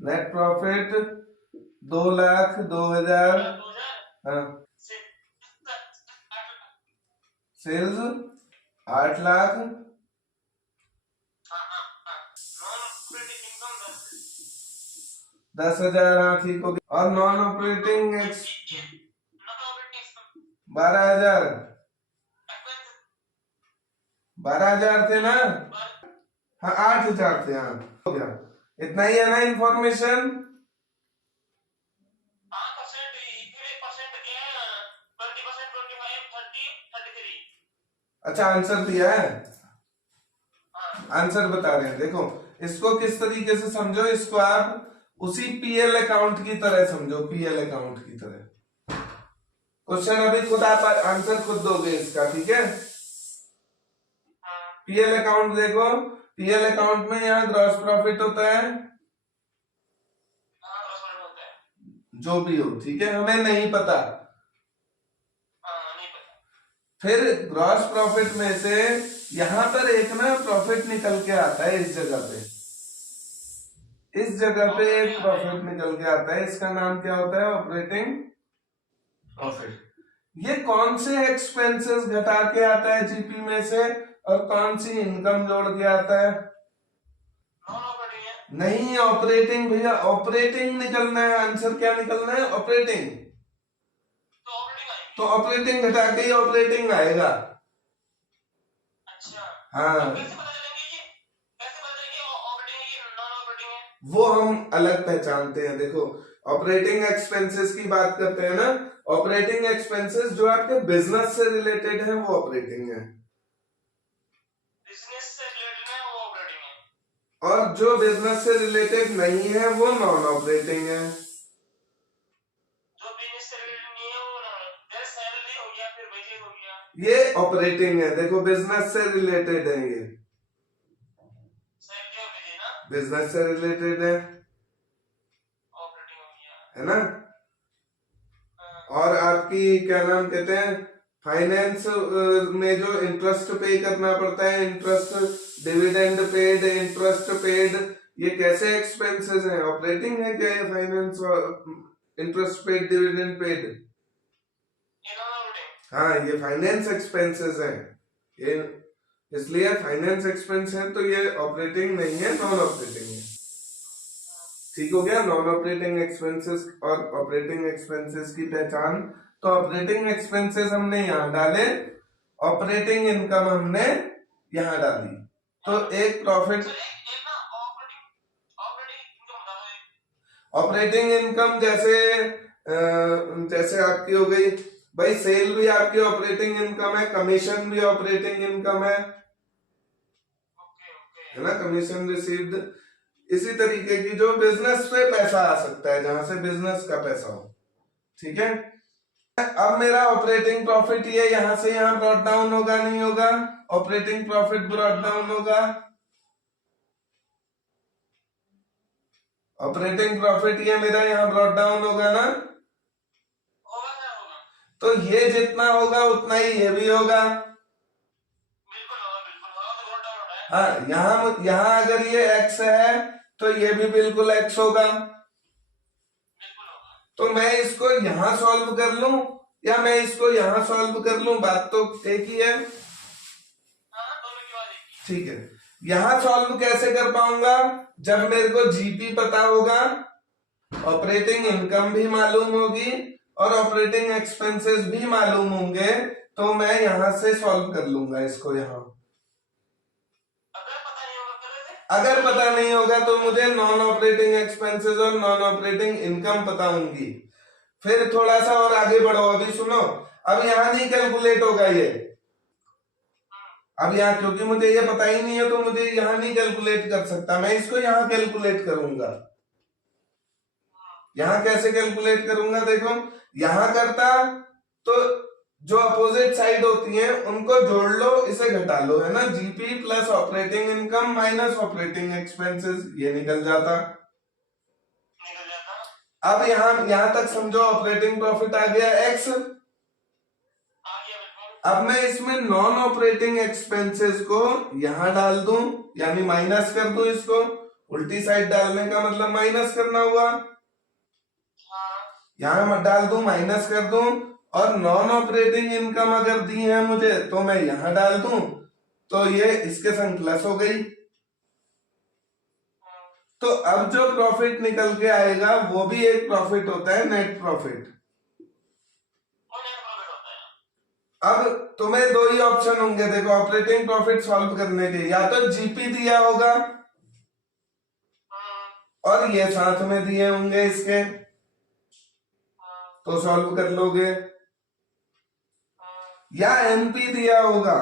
Net profit 2,02,000। हाँ, sales 8,00,000। 10,000। हाँ ठीक हो गया। और नॉन ऑपरेटिंग 12,000। 12,000 थे ना? हाँ 8,000 थे। हाँ हो गया। इतना ही है ना इंफॉर्मेशन? अच्छा आंसर दिया है। आंसर बता रहे हैं, देखो इसको किस तरीके से समझो, इसको आप उसी पीएल अकाउंट की तरह समझो, पीएल अकाउंट की तरह। क्वेश्चन अभी खुद आप आंसर खुद दोगे इसका, ठीक है? पीएल अकाउंट देखो, पीएल अकाउंट में यहाँ ग्रॉस प्रॉफिट होता है, जो भी हो, ठीक है, हमें नहीं पता। फिर ग्रॉस प्रॉफिट में से यहां पर एक ना प्रॉफिट निकल के आता है, इस जगह पे, इस जगह पे एक प्रॉफिट निकल के आता है, इसका नाम क्या होता है? Operating profit. ये कौन से एक्सपेंसेस घटा के आता है जीपी में से और कौन सी इनकम जोड़ के आता है? नहीं, ऑपरेटिंग भैया, ऑपरेटिंग निकलना है। आंसर क्या निकलना है? ऑपरेटिंग। तो ऑपरेटिंग घटा के ही ऑपरेटिंग आएगा। अच्छा। हाँ, वो हम अलग पहचानते हैं। देखो ऑपरेटिंग एक्सपेंसेस की बात करते हैं ना, ऑपरेटिंग एक्सपेंसेस जो आपके बिजनेस से रिलेटेड है वो ऑपरेटिंग है, बिजनेस से रिलेटेड है वो ऑपरेटिंग है, और जो बिजनेस से रिलेटेड नहीं है वो नॉन ऑपरेटिंग है। जो बिजनेस से रिलेटेड नहीं है वो सैलरी हो गया, फिर वेजेस हो गया, ये ऑपरेटिंग है। देखो बिजनेस से रिलेटेड है, ये बिजनेस से रिलेटेड है, ऑपरेटिंग हो गया, है ना? और आपकी क्या नाम कहते हैं, फाइनेंस में जो इंटरेस्ट पे करना पड़ता है, interest, dividend paid, interest paid, ये कैसे एक्सपेंसेस हैं? ऑपरेटिंग है क्या ये फाइनेंस और इंटरेस्ट पेड, डिविडेंड पेड? हाँ ये फाइनेंस एक्सपेंसेस हैं, ये इसलिए फाइनेंस एक्सपेंस है, तो ये ऑपरेटिंग नहीं है, नॉन ऑपरेटिंग है। ठीक हो गया? नॉन ऑपरेटिंग एक्सपेंसेस और ऑपरेटिंग एक्सपेंसेस की पहचान। तो ऑपरेटिंग एक्सपेंसेस हमने यहां डाले, ऑपरेटिंग इनकम हमने यहां डाली, तो एक प्रॉफिट। ऑपरेटिंग इनकम जैसे जैसे आपकी हो गई भाई, सेल भी आपकी ऑपरेटिंग इनकम है, कमीशन भी ऑपरेटिंग इनकम है ना, कमीशन रिसीव्ड। इसी तरीके की जो बिजनेस पे पैसा आ सकता है, जहां से बिजनेस का पैसा हो, ठीक है? अब मेरा ऑपरेटिंग प्रॉफिट ये यहां से यहां ब्रॉट डाउन होगा, नहीं होगा? ऑपरेटिंग प्रॉफिट ब्रॉट डाउन होगा, ऑपरेटिंग प्रॉफिट ये मेरा यहां ब्रॉट डाउन होगा ना? तो ये जितना होगा उतना ही ये भी होगा। हाँ, यहाँ अगर ये x है तो ये भी बिल्कुल x होगा। तो मैं इसको यहां सॉल्व कर लूं या मैं इसको यहां सॉल्व कर लूं, बात तो एक ही है, ठीक है? यहां सॉल्व कैसे कर पाऊंगा? जब मेरे को जीपी पता होगा, ऑपरेटिंग इनकम भी मालूम होगी और ऑपरेटिंग एक्सपेंसेस भी मालूम होंगे, तो मैं यहां से सॉल्व कर लूंगा इसको यहां। अगर पता नहीं होगा तो मुझे नॉन ऑपरेटिंग एक्सपेंसेस और नॉन ऑपरेटिंग इनकम पता होंगी। फिर थोड़ा सा और आगे बढ़ो, अभी सुनो, अब यहां नहीं कैलकुलेट होगा ये, अब यहाँ क्योंकि मुझे ये पता ही नहीं है तो मुझे यहाँ नहीं कैलकुलेट कर सकता, मैं इसको यहाँ कैलकुलेट करूंगा। यहाँ कैसे कैलकुलेट करूंगा? देखो यहाँ करता तो जो अपोजिट साइड होती है उनको जोड़ लो, इसे घटा लो, है ना? GP plus operating income minus operating expenses, ये निकल जाता। अब यहां तक समझो, ऑपरेटिंग प्रॉफिट आ गया एक्स। अब मैं इसमें नॉन ऑपरेटिंग एक्सपेंसेस को यहां डाल दूं, यानी माइनस कर दूं इसको, उल्टी साइड डालने का मतलब माइनस करना हुआ। यहाँ मैं डाल दूं, माइनस कर दूं, और नॉन ऑपरेटिंग इनकम अगर दी है मुझे तो मैं यहां डाल दूं, तो ये इसके संग प्लस हो गई। तो अब जो प्रॉफिट निकल के आएगा वो भी एक प्रॉफिट होता है, नेट प्रॉफिट। अब तुम्हें दो ही ऑप्शन होंगे, देखो ऑपरेटिंग प्रॉफिट सॉल्व करने के, या तो जीपी दिया होगा और ये साथ में दिए होंगे इसके, तो सॉल्व कर लोगे, या एनपी दिया होगा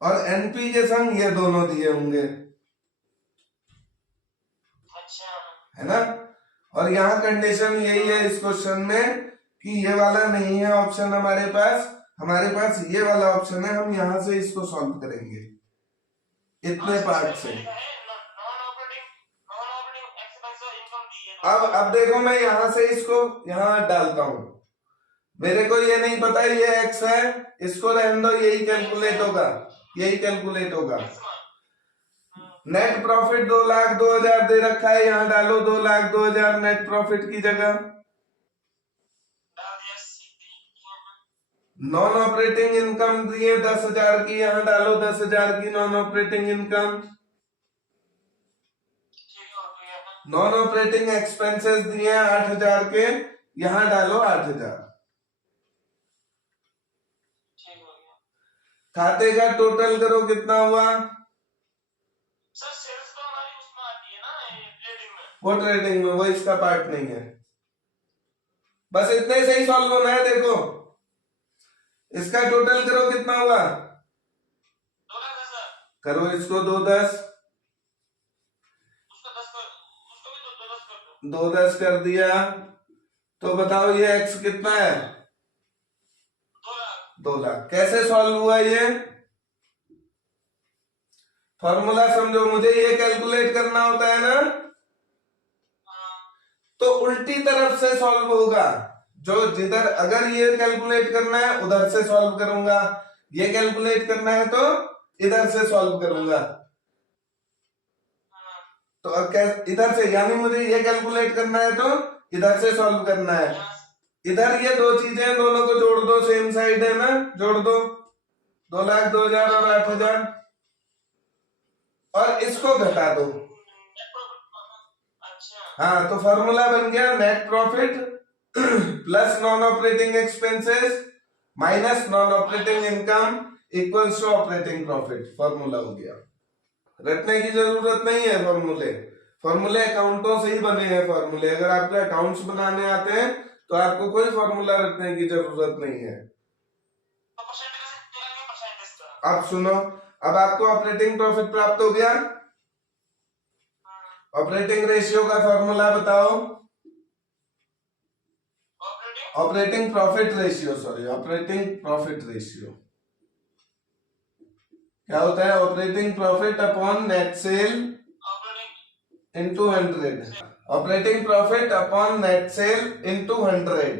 और एनपी के संग ये दोनों दिए होंगे, है ना। और यहाँ कंडीशन यही है इस क्वेश्चन में कि ये वाला नहीं है ऑप्शन हमारे पास ये वाला ऑप्शन है, हम यहां से इसको सॉल्व करेंगे इतने पार्ट से। अब देखो मैं यहां से इसको यहां डालता हूं, मेरे को ये नहीं पता ये एक्स है, इसको रहने दो, यही कैलकुलेट होगा। नेट प्रॉफिट 2,02,000 दे रखा है, यहाँ डालो 2,02,000 नेट प्रॉफिट की जगह। नॉन ऑपरेटिंग इनकम दिए 10,000 की, यहाँ डालो 10,000 की non operating income. Non operating expenses दिए 8,000 के, यहाँ डालो 8,000। खाते का टोटल करो कितना हुआ, वो ट्रेडिंग में, वो इसका पार्ट नहीं है, बस इतने से ही सॉल्व होना है। देखो इसका टोटल करो कितना हुआ, करो इसको 2,10, 2,10 कर दिया, तो बताओ ये एक्स कितना है, 2 लाख। कैसे सॉल्व हुआ ये, फॉर्मूला समझो, मुझे ये कैलकुलेट करना होता है ना, तो उल्टी तरफ से सॉल्व होगा, जो जिधर अगर ये कैलकुलेट करना है उधर से सॉल्व करूंगा, ये कैलकुलेट करना है तो इधर से सॉल्व करूंगा। तो इधर से, यानी मुझे ये कैलकुलेट करना है तो इधर से सॉल्व करना है। इधर ये दो चीजें, दोनों को जोड़ दो, सेम साइड है ना, जोड़ दो, 2,02,000 और 8,000, और इसको घटा दो। हाँ, तो फॉर्मूला बन गया net profit plus non operating expenses minus non operating income equals to operating profit. Formula हो गया, रटने की जरूरत नहीं है फॉर्मूले अकाउंटों से ही बने हैं फॉर्मूले। अगर आपको अकाउंट्स बनाने आते हैं तो आपको कोई फॉर्मूला रटने की जरूरत नहीं है। अब सुनो, अब आपको ऑपरेटिंग प्रॉफिट प्राप्त हो गया, ऑपरेटिंग रेशियो का फॉर्मूला बताओ, ऑपरेटिंग प्रॉफिट रेशियो क्या होता है, operating profit upon net cell into 100, operating profit upon net cell into 100।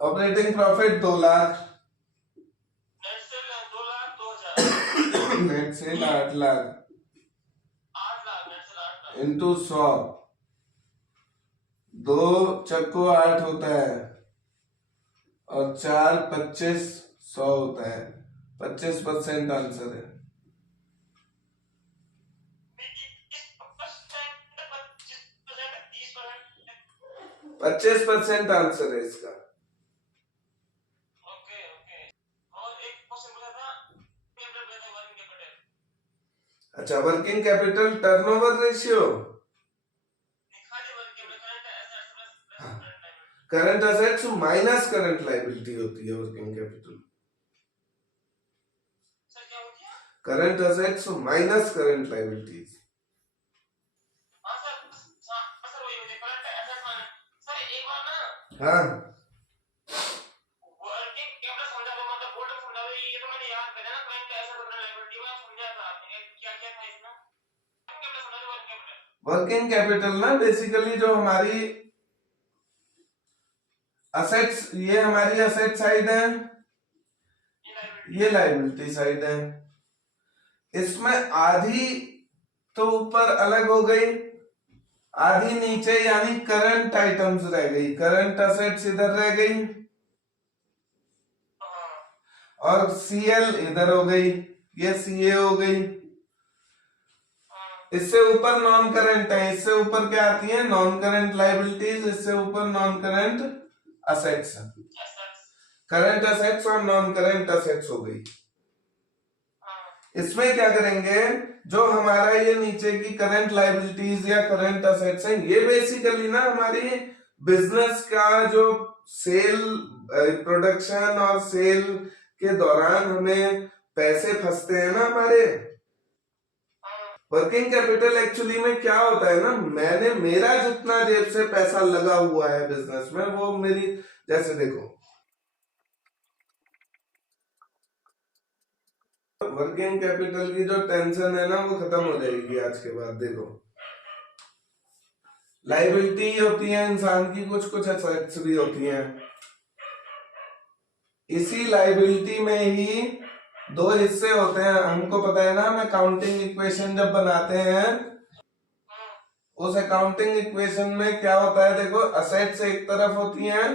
Operating profit 2 lakh, net cell 8 lakh into 100, 2 चक्को 8 होता है और 4 25 100 होता है, 25% आंसर है। 25% आंसर है इसका। अच्छा, working capital turnover ratio, current assets minus current liability होती है working capital. Current assets minus current liabilities. हाँ, वर्किंग कैपिटल ना बेसिकली जो हमारी असेट्स, ये हमारी असेट साइड है, ये लायबिलिटी साइड है। इसमें आधी तो ऊपर अलग हो गई, आधी नीचे, यानी करंट आइटम्स रह गई, करंट असेट्स इधर रह गई, और सीएल इधर हो गई, ये सीए हो गई। इससे ऊपर नॉन करंट है, इससे ऊपर क्या आती है, नॉन करंट लाइबिलिटीज, इससे ऊपर non current assets, current assets और नॉन करंट असेट्स हो गई। इसमें क्या करेंगे, जो हमारा ये नीचे की करंट लाइबिलिटीज या करंट असेट्स हैं, ये बेसिकली ना हमारी बिजनेस का जो सेल, प्रोडक्शन और सेल के दौरान हमें पैसे फंसते हैं ना हमारे, वर्किंग कैपिटल एक्चुअली में क्या होता है ना, मेरा जितना जेब से पैसा लगा हुआ है बिजनेस में, वो मेरी, जैसे देखो वर्किंग कैपिटल की जो टेंशन है ना वो खत्म हो जाएगी आज के बाद। देखो लाइबिलिटी होती है इंसान की, कुछ कुछ असेट्स भी होती हैं। इसी लाइबिलिटी में ही दो हिस्से होते हैं, हमको पता है ना, हम अकाउंटिंग इक्वेशन जब बनाते हैं, उस अकाउंटिंग इक्वेशन में क्या होता है, देखो असेट्स एक तरफ होती हैं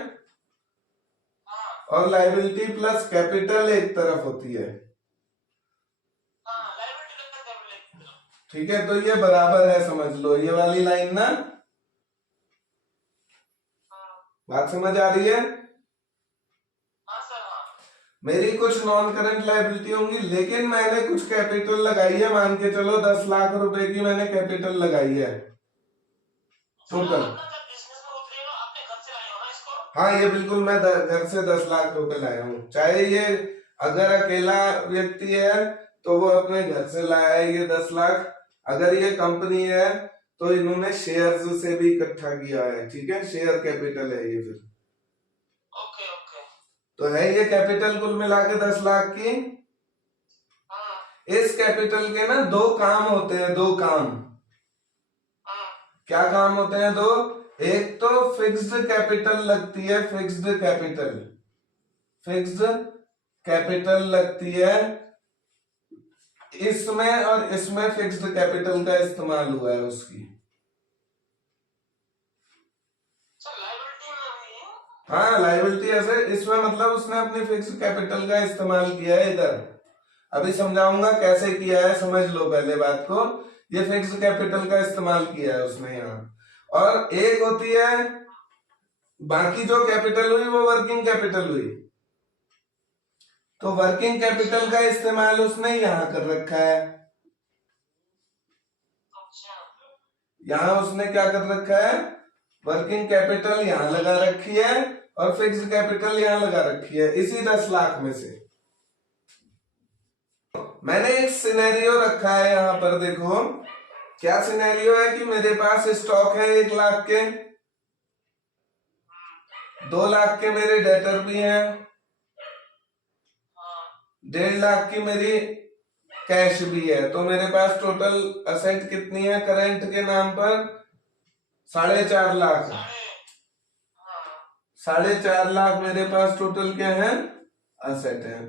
और लाइबिलिटी प्लस कैपिटल एक तरफ होती है, ठीक है। तो ये बराबर है, समझ लो ये वाली लाइन ना, बात समझ आ रही है। मेरी कुछ नॉन करंट लाइबिलिटी होंगी, लेकिन मैंने कुछ कैपिटल लगाई है, मान के चलो 10 लाख रुपए की मैंने कैपिटल लगाई है टोटल। हाँ ये बिल्कुल, मैं घर से 10 लाख रुपए लाया हूँ, चाहे ये अगर अकेला व्यक्ति है तो वो अपने घर से लाया है ये 10 लाख, अगर ये कंपनी है तो इन्होंने शेयर्स से भी इकट्ठा किया है, ठीक है, शेयर कैपिटल है ये फिर। तो है ये कैपिटल कुल मिला के 10 लाख की। इस कैपिटल के ना दो काम होते हैं, दो काम। क्या काम होते हैं दो, एक तो फिक्स्ड कैपिटल लगती है, फिक्स्ड कैपिटल, फिक्स्ड कैपिटल लगती है इसमें, और इसमें फिक्स्ड कैपिटल का इस्तेमाल हुआ है उसकी। हाँ लाइबिलिटी ऐसे, इसमें मतलब उसने अपनी फिक्स्ड कैपिटल का इस्तेमाल किया है इधर, अभी समझाऊंगा कैसे किया है, समझ लो पहले बात को। ये फिक्स्ड कैपिटल का इस्तेमाल किया है उसने यहाँ, और एक होती है बाकी जो कैपिटल हुई वो वर्किंग कैपिटल हुई, तो वर्किंग कैपिटल का इस्तेमाल उसने यहाँ कर रखा है। यहाँ उसने क्या कर रखा है, वर्किंग कैपिटल यहाँ लगा रखी है और फिक्स्ड कैपिटल यहाँ लगा रखी है, इसी 10 लाख में से। मैंने एक सिनेरियो रखा है यहाँ पर, देखो क्या सिनेरियो है कि मेरे पास स्टॉक है 1 लाख के, 2 लाख के मेरे डेटर भी हैं, 1.5 लाख की मेरी कैश भी है, तो मेरे पास टोटल असेट कितनी है करंट के नाम पर, 4.5 लाख। 4.5 लाख मेरे पास टोटल क्या है, असेट है।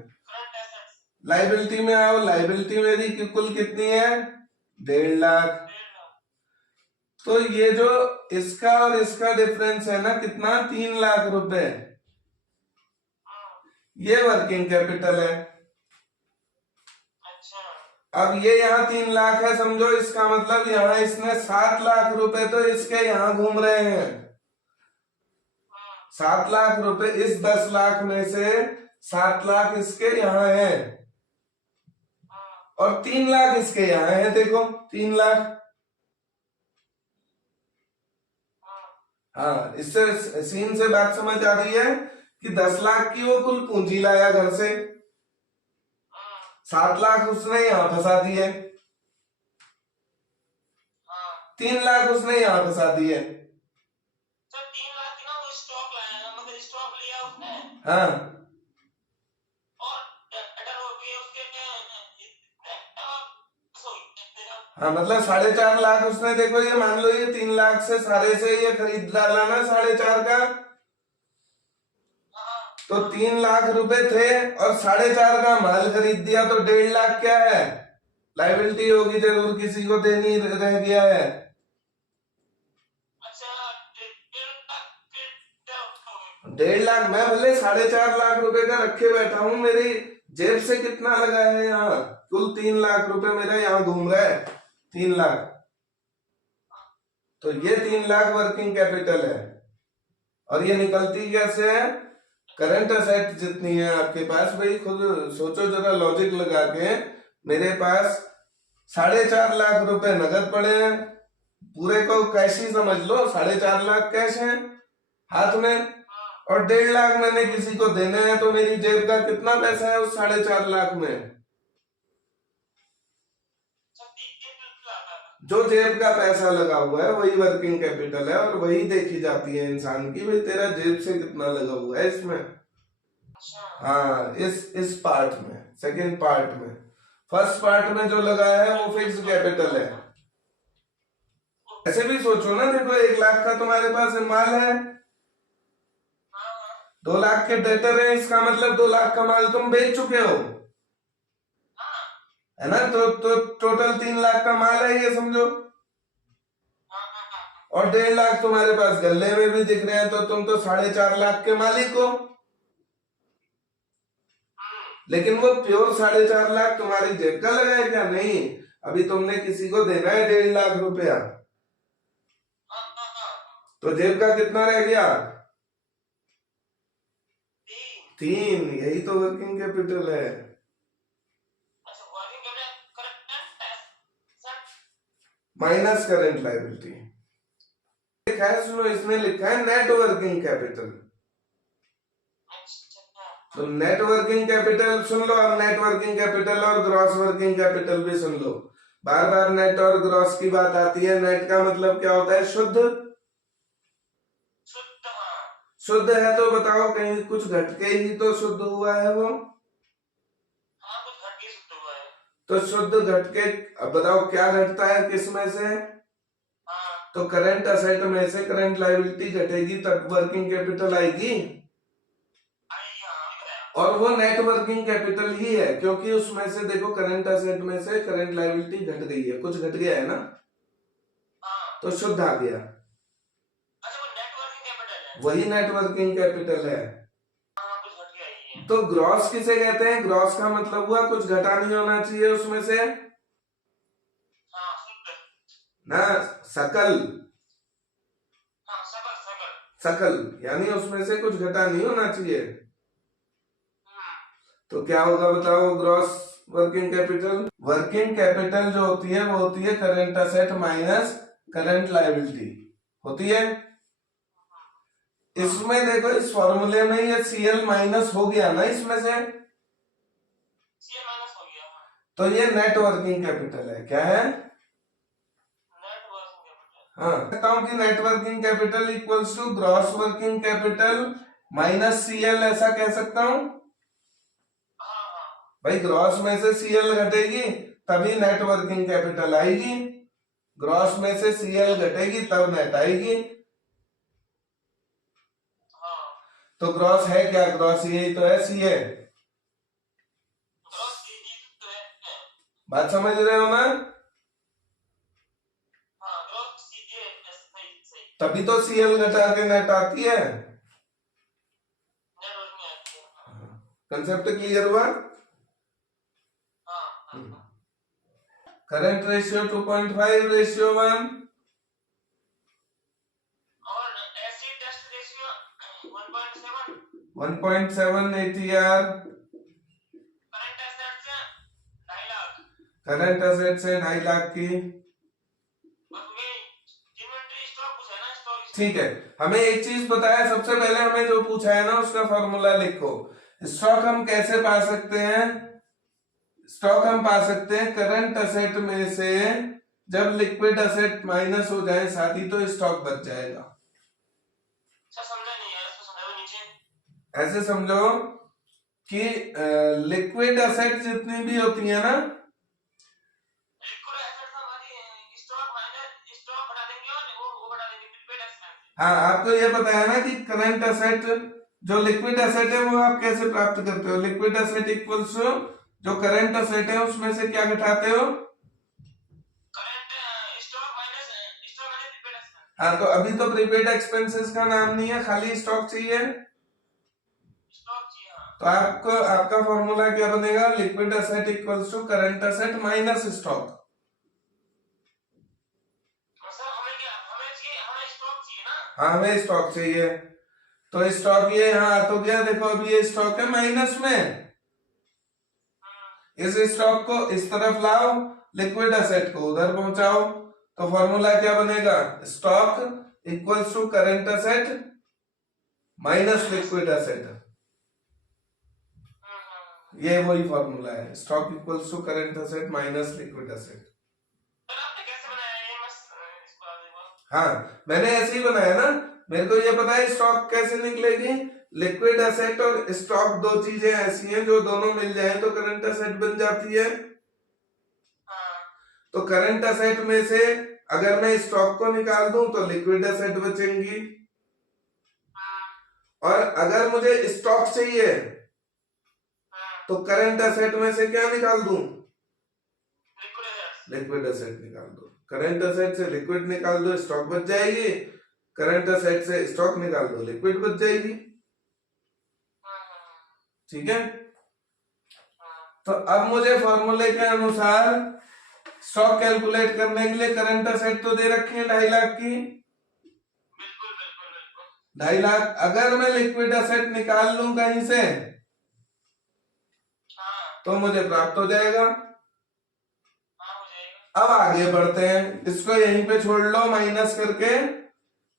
लाइबिलिटी में आओ, लाइबिलिटी मेरी कुल कितनी है, 1.5 लाख। तो ये जो इसका और इसका डिफरेंस है ना कितना, 3 लाख रुपए, ये वर्किंग कैपिटल है। अब ये यहाँ 3 लाख है, समझो इसका मतलब यहाँ इसने 7 लाख रुपए तो इसके यहाँ घूम रहे हैं, 7 लाख रुपए इस 10 लाख में से 7 लाख इसके यहाँ है और 3 लाख इसके यहाँ है, देखो 3 लाख। हाँ इससे सीन से बात समझ आ रही है कि 10 लाख की वो कुल पूंजी लाया घर से, 7 लाख उसने यहां फंसा दिए, 3 लाख उसने यहां फंसा दिए। सर 3 लाख की ना वो स्टॉक लाया, मतलब स्टॉक लिया उसने, हाँ, और डेटर हो गए उसके, हाँ मतलब 4.5 लाख उसने, देखो ये मान लो ये 3 लाख से सारे से ये खरीद डाला ना 4.5 का, तो 3 लाख रुपए थे और 4.5 का माल खरीद दिया, तो 1.5 लाख क्या है, लाइबिलिटी होगी जरूर, किसी को देनी रह गया है। अच्छा 1.5 लाख, मैं भले 4.5 लाख रुपए का रखे बैठा हूँ, मेरी जेब से कितना लगा है यहाँ, कुल 3 लाख रुपए मेरा यहाँ घूम रहा है, 3 लाख। तो ये 3 लाख वर्किंग कैपिटल है। और ये निकलती कैसे है, करंट असेट जितनी है आपके पास, भाई खुद सोचो जरा लॉजिक लगा के, मेरे पास 4.5 लाख रुपए नगद पड़े हैं, पूरे को कैश ही समझ लो, 4.5 लाख कैश है हाथ में, और 1.5 लाख मैंने किसी को देने हैं, तो मेरी जेब का कितना पैसा है उस 4.5 लाख में, जो जेब का पैसा लगा हुआ है वही वर्किंग कैपिटल है, और वही देखी जाती है इंसान की, भाई तेरा जेब से कितना लगा हुआ है इसमें। हाँ, इस पार्ट में, सेकंड पार्ट में। फर्स्ट पार्ट में जो लगा है वो फिक्स कैपिटल है। ऐसे भी सोचो ना, देखो 1 लाख का तुम्हारे पास माल है, 2 लाख के डेटर है, इसका मतलब 2 लाख का माल तुम बेच चुके हो, है ना। तो टोटल 3 लाख का माल है ये समझो, और 1.5 लाख तुम्हारे पास गल्ले में भी दिख रहे हैं, तो तुम तो 4.5 लाख के मालिक हो। लेकिन वो प्योर 4.5 लाख तुम्हारी जेब का लगा है क्या? नहीं, अभी तुमने किसी को देना है 1.5 लाख रुपया, तो जेब का कितना रह गया? 3। यही तो वर्किंग कैपिटल है। माइनस करेंट लायबिलिटी लिखा है, सुनो, इसमें लिखा है नेट वर्किंग कैपिटल। तो नेट वर्किंग कैपिटल सुन लो, अब नेट वर्किंग कैपिटल और ग्रॉस वर्किंग कैपिटल भी सुन लो। बार बार नेट और ग्रॉस की बात आती है। नेट का मतलब क्या होता है? शुद्ध। शुद्ध है तो बताओ, कहीं कुछ घटके ही तो शुद्ध हुआ है वो। तो शुद्ध घटके, अब बताओ क्या घटता है किस में से? तो करंट असेट में से करंट लायबिलिटी घटेगी तब वर्किंग कैपिटल आएगी, और वो नेट वर्किंग कैपिटल ही है, क्योंकि उसमें से देखो करंट असेट में से करंट लायबिलिटी घट गई है, कुछ घट गया है ना, तो शुद्ध आ गया। वही नेट वर्किंग कैपिटल है। तो ग्रॉस किसे कहते हैं? ग्रॉस का मतलब हुआ कुछ घटा नहीं होना चाहिए उसमें से ना, सकल। सकल यानी उसमें से कुछ घटा नहीं होना चाहिए। तो क्या होगा बताओ gross working capital? Working capital जो होती है वो होती है current asset minus current liability होती है। इसमें देखो, इस फॉर्मूले में ये CL माइनस हो गया ना इसमें से, CL माइनस हो गया, तो ये नेट वर्किंग कैपिटल है। क्या है? Net working capital. हाँ, कहता हूं कि net working capital equals to gross working capital minus CL, ऐसा कह सकता हूं। भाई ग्रॉस में से CL घटेगी तभी नेट वर्किंग कैपिटल आएगी, ग्रॉस में से CL घटेगी तब नेट आएगी। तो ग्रॉस है क्या? ग्रॉस यही तो है, CA। बात समझ रहे हो ना? तभी तो CL घटा के नेट आती है। कंसेप्ट क्लियर हुआ? करंट रेशियो 2.5, रेशियो 1, और acid test ratio 1.7, 1.7 ATR। Current asset से 2.5 लाख, करंट एसेट से 2.5 लाख की। इन्वेंटरी स्टॉक पूछा है ना, स्टॉक। ठीक है, हमें एक चीज पता है, सबसे पहले हमें जो पूछा है ना उसका फॉर्मूला लिखो। स्टॉक हम कैसे पा सकते हैं? स्टॉक हम पा सकते हैं करंट असेट में से जब लिक्विड असेट माइनस हो जाए साथ ही, तो स्टॉक बच जाएगा। समझा नहीं यार, इसको समझाओ नीचे। ऐसे समझो कि लिक्विड असेट जितनी भी होती है ना, लिक्विड एसेट हमारी स्टॉक माइनस स्टॉक बढ़ा देंगे और वो बढ़ा देंगे लिक्विड एसेट। हाँ, आपको ये पता है ना कि करंट असेट जो लिक्विड एसेट है वो आप कैसे प्राप्त करते हो? लिक्विड एसेट इक्वल्स जो करंट असेट है उसमें से क्या घटाते हो? Prepaid expense. हाँ, तो अभी तो प्रीपेड एक्सपेंसेस का नाम नहीं है, खाली स्टॉक चाहिए। स्टॉक चाहिए, हाँ। तो आपको आपका फॉर्मूला क्या बनेगा? Liquid asset equals to current asset minus stock. Sir हमें क्या, हमें चाहिए, हमें स्टॉक चाहिए ना। हाँ, हमें स्टॉक चाहिए। तो स्टॉक ये यहाँ आ तो गया, देखो अभी ये स्टॉक है माइनस में। इस स्टॉक को इस तरफ लाओ, लिक्विड एसेट को उधर पहुंचाओ, तो फॉर्मूला क्या बनेगा? Stock equals to current asset minus liquid asset. ये वही फॉर्मूला है, stock equals to current asset minus liquid asset. Sir आपने कैसे बनाया ये? मैं इस बात को, हाँ, मैंने ऐसे ही बनाया ना। मेरे को ये पता है स्टॉक कैसे निकलेगी। लिक्विड एसेट और स्टॉक दो चीजें ऐसी हैं जो दोनों मिल जाए तो करंट एसेट बन जाती है। तो करंट एसेट में से अगर मैं स्टॉक को निकाल दूं तो लिक्विड एसेट बचेंगी, और अगर मुझे स्टॉक चाहिए तो करंट एसेट में से क्या निकाल दूं? लिक्विड एसेट निकाल दो। करंट एसेट से लिक्विड निकाल दो, स्टॉक बच जाएगी। करंट एसेट से स्टॉक निकाल दो, लिक्विड बच जाएगी। ठीक है। तो अब मुझे फॉर्मूले के अनुसार स्टॉक कैलकुलेट करने के लिए करंट एसेट तो दे रखी है 2.5 लाख की। बिल्कुल बिल्कुल बिल्कुल 2.5 लाख। अगर मैं लिक्विड एसेट निकाल लूं कहीं से तो मुझे प्राप्त हो जाएगा। अब आगे बढ़ते हैं, इसको यहीं पे छोड़ लो माइनस करके।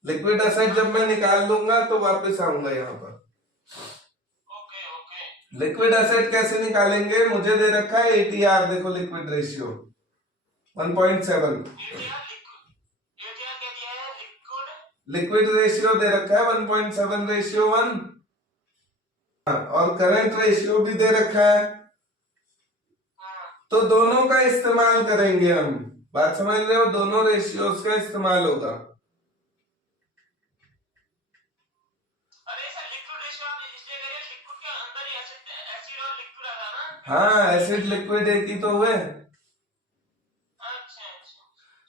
लिक्विड एसेट जब मैं निकाल लूंगा तो वापस आऊंगा यहाँ पर। लिक्विड एसेट कैसे निकालेंगे? मुझे दे रखा है एटीआर, देखो लिक्विड रेशियो 1.7। लिक्विड रेशियो दे रखा है 1.7:1, और करंट रेशियो भी दे रखा है। तो दोनों का इस्तेमाल करेंगे हम। बात समझ रहे हो? दोनों रेशियोज का इस्तेमाल होगा। हाँ, एसिड लिक्विड एक ही तो हुए।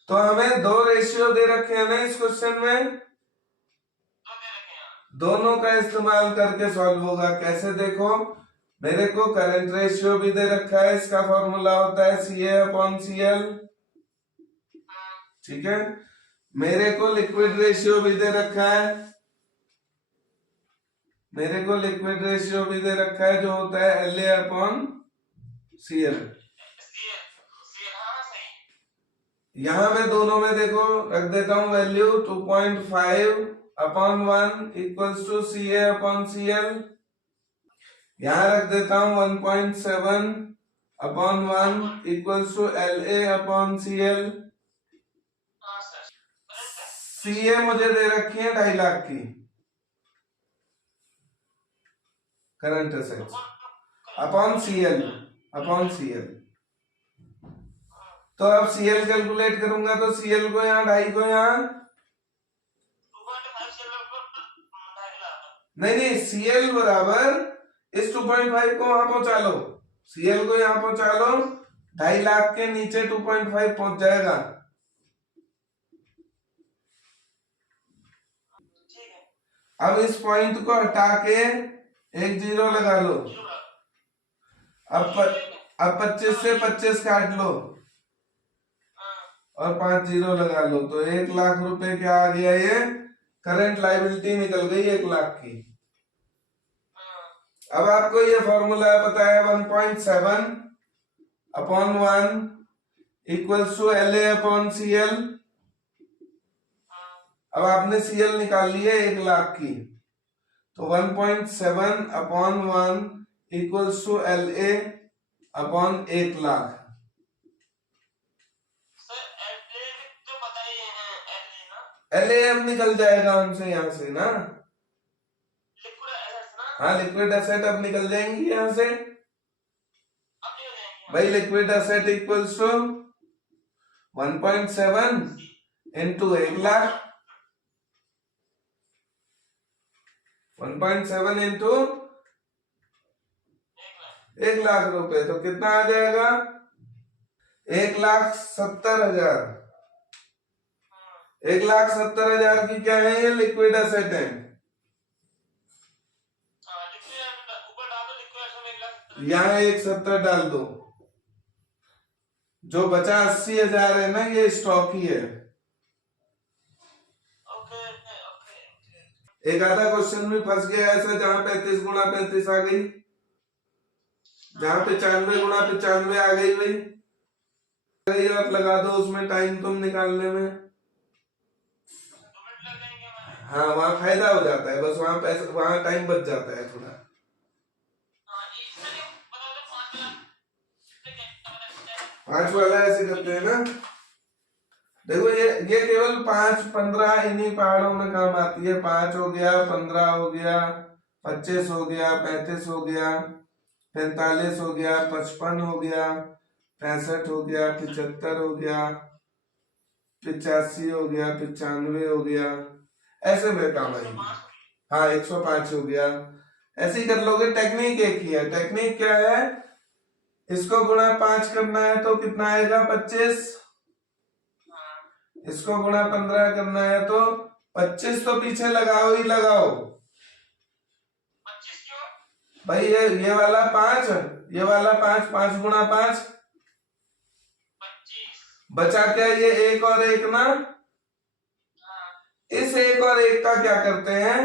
तो हमें दो रेशियो दे रखे हैं ना इस क्वेश्चन में, दोनों का इस्तेमाल करके सॉल्व होगा। कैसे? देखो, मेरे को करंट रेशियो भी दे रखा है, इसका फॉर्मूला होता है CA/CL। ठीक है। मेरे को लिक्विड रेशियो भी दे रखा है, मेरे को लिक्विड रेशियो भी दे रखा है जो होता है LA/CL। यहां मैं दोनों में देखो रख देता हूं वैल्यू 2.5/1 इक्वल्स टू CA/CL। यहां रख देता हूं 1.7/1 इक्वल्स टू LA/CL। CA मुझे दे रखी है 2.5 लाख की करंट एसेट्स अपॉन CL। तो अब CL कैलकुलेट करूंगा तो CL को यहाँ 2.5 को यहाँ नहीं, CL बराबर इस 2.5 को वहां पहुंचा लो, CL को यहाँ पहुंचा लो, 2.5 लाख के नीचे 2.5 पहुंच जाएगा। अब इस पॉइंट को हटा के एक 0 लगा लो। अब 25 से 25 काट लो और 5 0 लगा लो, तो 1 लाख रुपए क्या आ गया? ये करंट लायबिलिटी निकल गई 1 लाख की। अब आपको ये फॉर्मूला पता है 1.7/1 इक्वल्स टू LA/CL। अब आपने CL निकाल ली है 1 लाख की, तो 1.7/1 equals to LA/1 lakh. LA अब निकल जाएगा हमसे यहाँ से ना। हाँ, लिक्विड एसेट अब निकल जाएंगी यहाँ से भाई। Liquid asset equals to 1.7 into 1 lakh, 1.7 into 1 lakh रुपए, तो कितना आ जाएगा? 1,70,000। 1,70,000 की क्या है, ये लिक्विड एसेट है। ऊपर डाल दो लिक्विड में 1,70,000। यहाँ 1,70 डाल दो, जो बचा 80,000 है ना, ये स्टॉक ही है। Okay okay. एक आधा क्वेश्चन में फंस गया ऐसा, जहां 35 गुणा 35 आ गई, जहां 95 गुणा 95 आ गई भाई, आप लगा दो उसमें टाइम तुम निकालने में। 2 मिनट लग जाएंगे हमारे। हाँ, वहाँ फायदा हो जाता है, बस वहाँ पैसा, वहाँ टाइम बच जाता है थोड़ा। हाँ इसमें नहीं बता दो 5 वाला ठीक है, बता 5 वाला ऐसे करते हैं ना, देखो ये केवल 5 15 इन्हीं पहाड़ों में काम आती है। 5 हो गया, 15 हो गया, 25 हो गया, 35 हो गया, 45 हो गया, 55 हो गया, 65 हो गया, 75 हो गया, 85 हो गया, 95 हो गया, ऐसे में काम आएगी। हाँ, 105 हो गया। ऐसे ही कर लोगे। टेक्निक एक ही है। टेक्निक क्या है, इसको गुणा 5 करना है तो कितना आएगा, 25। इसको गुणा 15 करना है तो 25 तो पीछे लगाओ ही लगाओ 25 क्यों? भाई। ये वाला 5, ये वाला 5, 5 गुणा 5 25। बचा क्या, ये 1 और 1 ना। इस 1 और 1 का क्या करते हैं,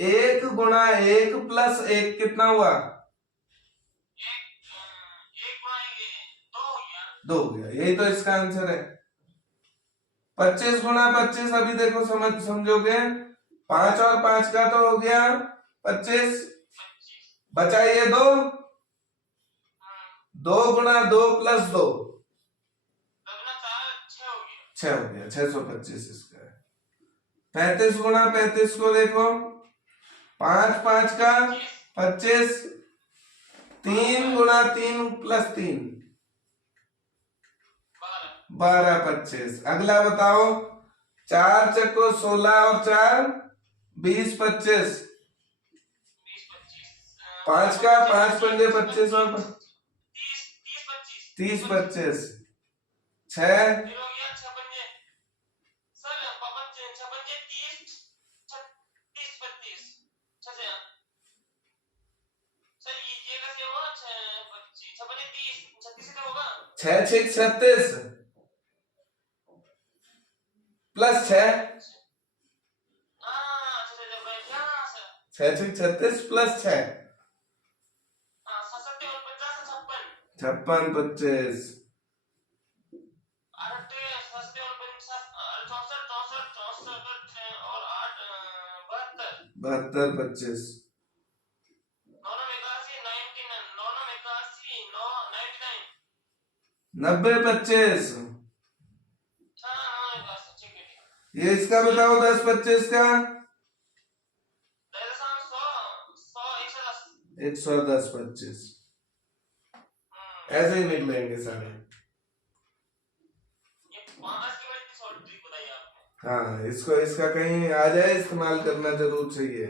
1 गुणा 1 प्लस 1 कितना हुआ, 2 हो गया। यही तो इसका आंसर है। 25 गुणा 25, अभी देखो समझोगे, 5 और 5 का तो हो गया 25, बचा ये 2, 2 गुणा 2 प्लस 2, 6 हो गया। 625 इसका है। 35 गुणा 35 को देखो, 5 5 का 25, 3 गुणा 3 प्लस 3, 12 25। अगला बताओ, 4 चक्को 16 और 4 20 25। 5 का 5 पंजे 25 और 30 25, 6 6 6 36 प्लस 6, 6 6 36 प्लस 6, 56 25, 72 25, 90 25। ये इसका बताओ, 10 25 का 110 25। ऐसे ही निकलेंगे सारे। हाँ, इसको इसका कहीं आ जाए, इस्तेमाल करना जरूर चाहिए।